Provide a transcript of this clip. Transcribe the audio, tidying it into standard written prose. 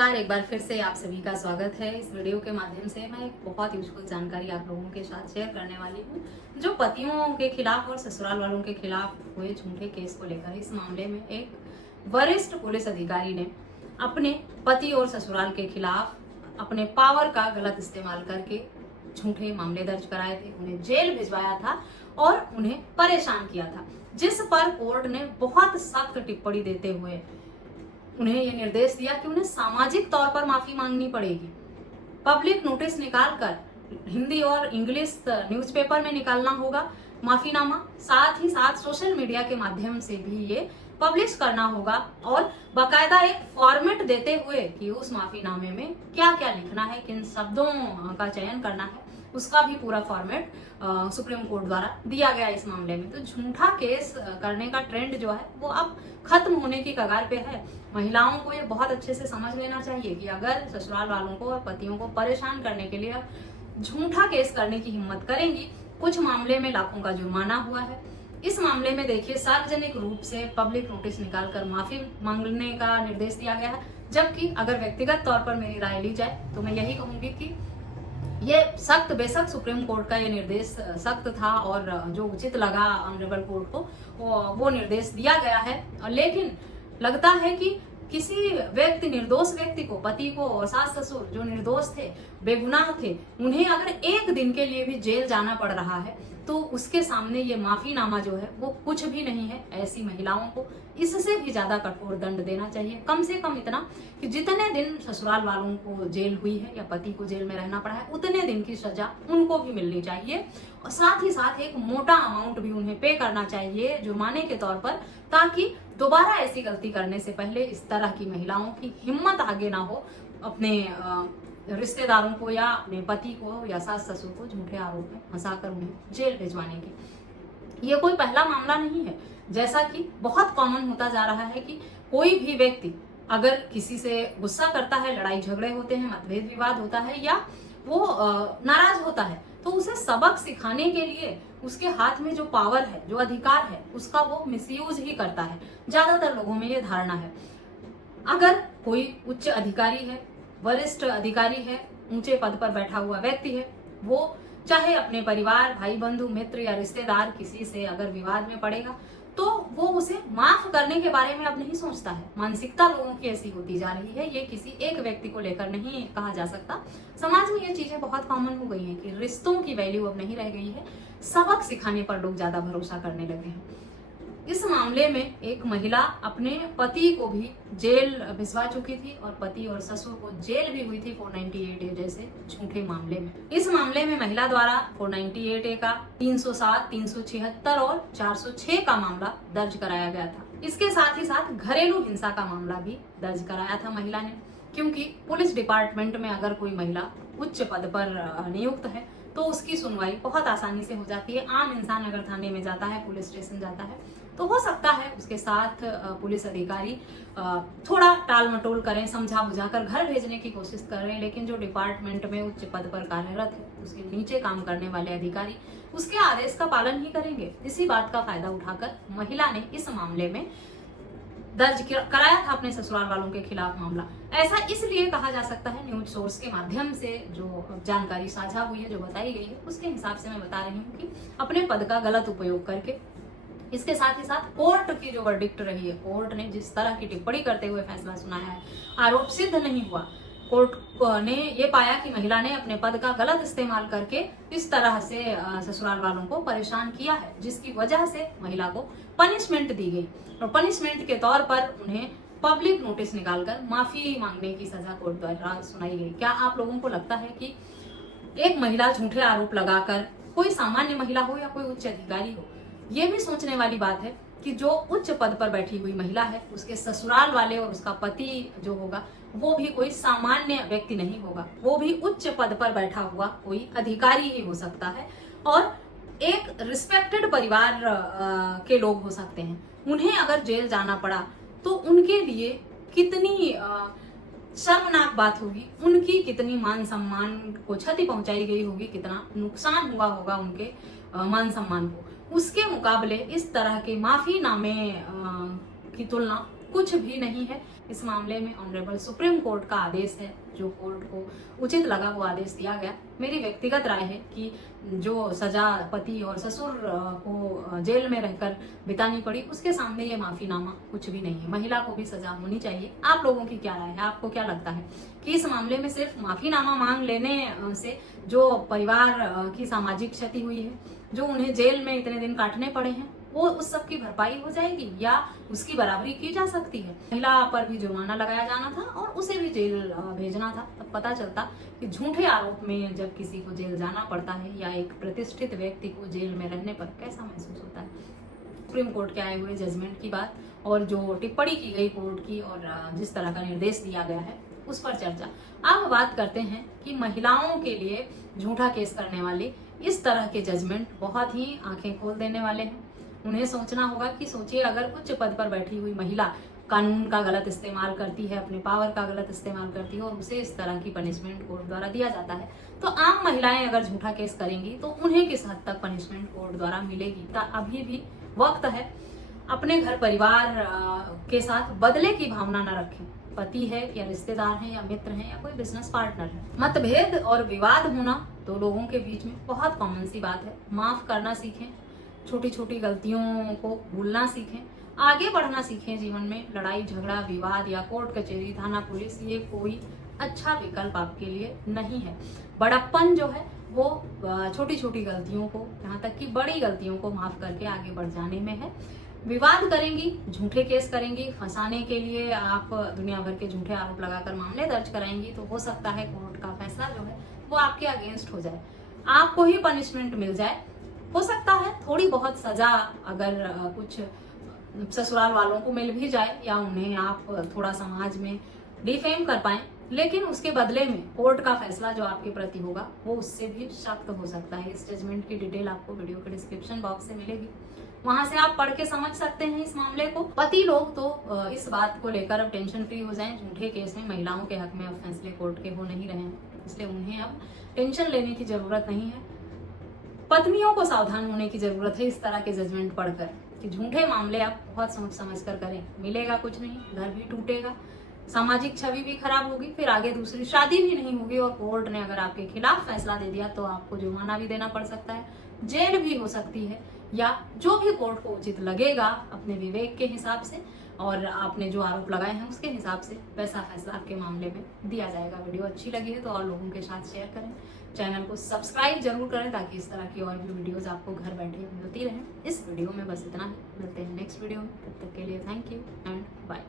नमस्कार, एक बार फिर से आप सभी का स्वागत है। इस वीडियो के माध्यम से मैं एक बहुत यूजफुल जानकारी आप लोगों के साथ शेयर करने वाली हूँ, जो पतियों के खिलाफ और ससुराल वालों के खिलाफ हुए झूठे केस को लेकर। इस मामले में एक वरिष्ठ पुलिस अधिकारी ने अपने पति और ससुराल के खिलाफ अपने पावर का गलत इस्तेमाल करके झूठे मामले दर्ज कराए थे, उन्हें जेल भिजवाया था और उन्हें परेशान किया था, जिस पर कोर्ट ने बहुत सख्त टिप्पणी देते हुए उन्हें यह निर्देश दिया कि उन्हें सामाजिक तौर पर माफी मांगनी पड़ेगी। पब्लिक नोटिस निकालकर हिंदी और इंग्लिश न्यूज़पेपर में निकालना होगा माफीनामा, साथ ही साथ सोशल मीडिया के माध्यम से भी ये पब्लिश करना होगा और बाकायदा एक फॉर्मेट देते हुए कि उस माफीनामे में क्या क्या लिखना है, किन शब्दों का चयन करना है, उसका भी पूरा फॉर्मेट सुप्रीम कोर्ट द्वारा दिया गया इस मामले में। तो झूठा केस करने का ट्रेंड जो है वो अब खत्म होने की कगार पे है। महिलाओं को ये बहुत अच्छे से समझ लेना चाहिए कि अगर ससुराल वालों को और पतियों को परेशान करने के लिए झूठा केस करने की हिम्मत करेंगी, कुछ मामले में लाखों का जुर्माना हुआ है। इस मामले में देखिए, सार्वजनिक रूप से पब्लिक नोटिस निकालकर माफी मांगने का निर्देश दिया गया है, जबकि अगर व्यक्तिगत तौर पर मेरी राय ली जाए तो मैं यही कहूंगी कि ये सख्त, बेशक सुप्रीम कोर्ट का ये निर्देश सख्त था और जो उचित लगा ऑनरेबल कोर्ट को वो निर्देश दिया गया है, लेकिन लगता है कि किसी व्यक्ति, निर्दोष व्यक्ति को, पति को और सास ससुर जो निर्दोष थे, बेगुनाह थे, उन्हें अगर एक दिन के लिए भी जेल जाना पड़ रहा है तो उसके सामने ये माफीनामा जो है वो कुछ भी नहीं है। ऐसी महिलाओं को इससे भी ज्यादा कठोर दंड देना चाहिए, कम से कम इतना कि जितने दिन ससुराल वालों को जेल हुई है या पति को जेल में रहना पड़ा है, उतने दिन की सजा उनको भी मिलनी चाहिए और साथ ही साथ एक मोटा अमाउंट भी उन्हें पे करना चाहिए जुर्माने के तौर पर, ताकि दोबारा ऐसी गलती करने से पहले इस तरह की महिलाओं की हिम्मत आगे ना हो अपने रिश्तेदारों को या अपने पति को या सास ससुर को झूठे आरोप में फंसाकर उन्हें जेल भिजवाने की। ये कोई पहला मामला नहीं है, जैसा कि बहुत कॉमन होता जा रहा है कि कोई भी व्यक्ति अगर किसी से गुस्सा करता है, लड़ाई झगड़े होते हैं, मतभेद विवाद होता है या वो नाराज होता है, तो उसे सबक सिखाने के लिए उसके हाथ में जो पावर है, जो अधिकार है, उसका वो मिसयूज ही करता है। ज्यादातर लोगों में ये धारणा है। अगर कोई उच्च अधिकारी है, वरिष्ठ अधिकारी है, ऊंचे पद पर बैठा हुआ व्यक्ति है, वो चाहे अपने परिवार, भाई बंधु, मित्र या रिश्तेदार किसी से अगर विवाद में पड़ेगा तो वो उसे माफ करने के बारे में अब नहीं सोचता है। मानसिकता लोगों की ऐसी होती जा रही है, ये किसी एक व्यक्ति को लेकर नहीं कहा जा सकता। समाज में ये चीजें बहुत कॉमन हो गई हैं कि रिश्तों की वैल्यू अब नहीं रह गई है, सबक सिखाने पर लोग ज्यादा भरोसा करने लगे हैं। इस मामले में एक महिला अपने पति को भी जेल भिजवा चुकी थी और पति और ससुर को जेल भी हुई थी 498 ए जैसे झूठे मामले में। इस मामले में महिला द्वारा 498 ए का 307, 376 और 406 का मामला दर्ज कराया गया था। इसके साथ ही साथ घरेलू हिंसा का मामला भी दर्ज कराया था महिला ने, क्योंकि पुलिस डिपार्टमेंट में अगर कोई महिला उच्च पद पर नियुक्त है तो उसकी सुनवाई बहुत आसानी से हो जाती है। आम इंसान अगर थाने में जाता है, पुलिस स्टेशन जाता है, तो हो सकता है उसके साथ पुलिस अधिकारी थोड़ा टाल मटोल करें, समझा बुझाकर घर भेजने की कोशिश करें, लेकिन जो डिपार्टमेंट में उच्च पद पर कार्यरत है, उसके नीचे काम करने वाले अधिकारी उसके आदेश का पालन ही करेंगे। इसी बात का फायदा उठाकर महिला ने इस मामले में दर्ज कराया था अपने ससुराल वालों के खिलाफ मामला। ऐसा इसलिए कहा जा सकता है, न्यूज सोर्स के माध्यम से जो जानकारी साझा हुई है, जो बताई गई है, उसके हिसाब से मैं बता रही हूँ कि अपने पद का गलत उपयोग करके। इसके साथ ही साथ कोर्ट की जो वर्डिक्ट रही है, कोर्ट ने जिस तरह की टिप्पणी करते हुए फैसला सुनाया है, आरोप सिद्ध नहीं हुआ। कोर्ट ने ये पाया कि महिला ने अपने पद का गलत इस्तेमाल करके इस तरह से ससुराल वालों को परेशान किया है, जिसकी वजह से महिला को पनिशमेंट दी गई और पनिशमेंट के तौर पर उन्हें पब्लिक नोटिस निकालकर माफी मांगने की सजा कोर्ट द्वारा सुनाई गई। क्या आप लोगों को लगता है कि एक महिला झूठे आरोप लगाकर, कोई सामान्य महिला हो या कोई उच्च अधिकारी हो, ये भी सोचने वाली बात है कि जो उच्च पद पर बैठी हुई महिला है, उसके ससुराल वाले और उसका पति जो होगा वो भी कोई सामान्य व्यक्ति नहीं होगा, वो भी उच्च पद पर बैठा हुआ कोई अधिकारी ही हो सकता है और एक रिस्पेक्टेड परिवार के लोग हो सकते हैं। उन्हें अगर जेल जाना पड़ा तो उनके लिए कितनी शर्मनाक बात होगी, उनकी कितनी मान सम्मान को क्षति पहुंचाई गई होगी, कितना नुकसान हुआ होगा उनके मान सम्मान को। उसके मुकाबले इस तरह के माफीनामे की तुलना कुछ भी नहीं है। इस मामले में ऑनरेबल सुप्रीम कोर्ट का आदेश है, जो कोर्ट को उचित लगा वो आदेश दिया गया। मेरी व्यक्तिगत राय है कि जो सजा पति और ससुर को जेल में रहकर बितानी पड़ी, उसके सामने ये माफीनामा कुछ भी नहीं है। महिला को भी सजा होनी चाहिए। आप लोगों की क्या राय है? आपको क्या लगता है कि इस मामले में सिर्फ माफीनामा मांग लेने से जो परिवार की सामाजिक क्षति हुई है, जो उन्हें जेल में इतने दिन काटने पड़े हैं, वो उस सब की भरपाई हो जाएगी या उसकी बराबरी की जा सकती है? महिला पर भी जुर्माना लगाया जाना था और उसे भी जेल भेजना था। तब पता चलता कि झूठे आरोप में जब किसी को जेल जाना पड़ता है या एक प्रतिष्ठित व्यक्ति को जेल में रहने पर कैसा महसूस होता है। सुप्रीम कोर्ट के आए हुए जजमेंट की बात और जो टिप्पणी की गई कोर्ट की और जिस तरह का निर्देश दिया गया है उस पर चर्चा। अब बात करते हैं कि महिलाओं के लिए झूठा केस करने वाले इस तरह के जजमेंट बहुत ही आंखें खोल देने वाले हैं। उन्हें सोचना होगा कि सोचिए, अगर उच्च पद पर बैठी हुई महिला कानून का गलत इस्तेमाल करती है, अपने पावर का गलत इस्तेमाल करती है और उसे इस तरह की पनिशमेंट कोर्ट द्वारा दिया जाता है, तो आम महिलाएं अगर झूठा केस करेंगी तो उन्हें किस हद तक पनिशमेंट कोर्ट द्वारा मिलेगी। अभी भी वक्त है। अपने घर परिवार के साथ बदले की भावना न रखें। पति है या रिश्तेदार है या मित्र है या कोई बिजनेस पार्टनर है, मतभेद और विवाद होना दो लोगों के बीच में बहुत कॉमन सी बात है। माफ करना सीखें, छोटी छोटी गलतियों को भूलना सीखें, आगे बढ़ना सीखें। जीवन में लड़ाई झगड़ा विवाद या कोर्ट कचहरी थाना पुलिस ये कोई अच्छा विकल्प आपके लिए नहीं है। बड़प्पन जो है वो छोटी छोटी गलतियों को, यहाँ तक कि बड़ी गलतियों को माफ करके आगे बढ़ जाने में है। विवाद करेंगी, झूठे केस करेंगी, फंसाने के लिए आप दुनिया भर के झूठे आरोप लगाकर मामले दर्ज कराएंगी, तो हो सकता है कोर्ट का फैसला जो है वो आपके अगेंस्ट हो जाए, आपको ही पनिशमेंट मिल जाए। हो सकता है थोड़ी बहुत सजा अगर कुछ ससुराल वालों को मिल भी जाए या उन्हें आप थोड़ा समाज में डिफेम कर पाए, लेकिन उसके बदले में कोर्ट का फैसला जो आपके प्रति होगा वो उससे भी सख्त हो सकता है। इस जजमेंट की डिटेल आपको वीडियो के डिस्क्रिप्शन बॉक्स से मिलेगी, वहां से आप पढ़ के समझ सकते हैं इस मामले को। पति लोग तो इस बात को लेकर अब टेंशन फ्री हो जाएं। झूठे केस में महिलाओं के हक में अब फैसले कोर्ट के हो नहीं रहे हैं, इसलिए उन्हें अब टेंशन लेने की जरूरत नहीं है। पत्नियों को सावधान होने की जरूरत है इस तरह के जजमेंट पढ़कर कि झूठे मामले आप बहुत सोच समझ कर करें, मिलेगा कुछ नहीं, घर भी टूटेगा, सामाजिक छवि भी खराब होगी, फिर आगे दूसरी शादी भी नहीं होगी और कोर्ट ने अगर आपके खिलाफ फैसला दे दिया तो आपको जुर्माना भी देना पड़ सकता है, जेल भी हो सकती है, या जो भी कोर्ट को उचित लगेगा अपने विवेक के हिसाब से और आपने जो आरोप लगाए हैं उसके हिसाब से वैसा फैसला आपके मामले में दिया जाएगा। वीडियो अच्छी लगी है तो और लोगों के साथ शेयर करें, चैनल को सब्सक्राइब जरूर करें ताकि इस तरह की और भी वीडियोस आपको घर बैठे मिलती रहें। इस वीडियो में बस इतना ही, मिलते हैं नेक्स्ट वीडियो में, तब तक के लिए थैंक यू एंड बाय।